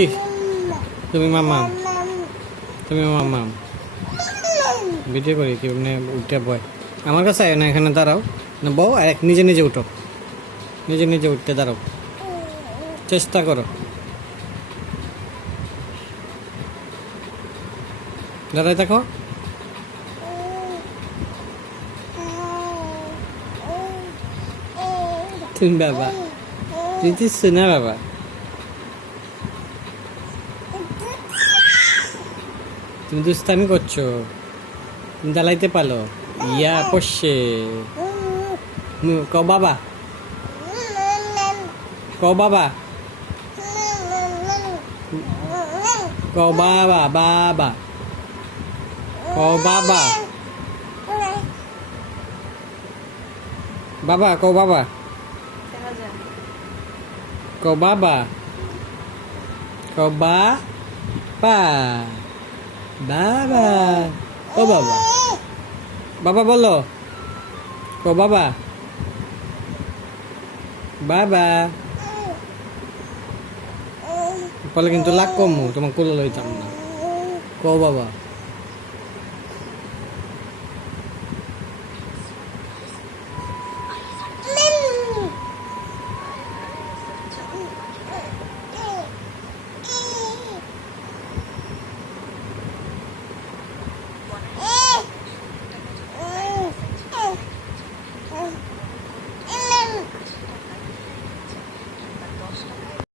কি তুমি মামাম তুমি মামাম ভিডিও করি কি মানে উঠে বয় আমার কাছে আয় না, এখানে দাঁড়াও না, বউ আর নিজে নিজে উঠো, নিজে নিজে উঠতে দাঁড়াও, চেষ্টা করো, দাঁড়াই দেখো। তুমি বাবা দিচ্ছ না বাবা, তুমি দুষ্টামি করছো, তুমি দাঁড়াইতে পারো, ইয়া করছে ক বাবা, ক বাবা, ক বাবা, বাবা ক বাবা, বাবা ক বাবা, ক বাবা, ক বাবা, বাবা, ও বাবা, বাবা বলো, ক বাবা, বাবা বলে কিন্তু লাগ কম তোমার কোলে লইতাম না, ক বাবা।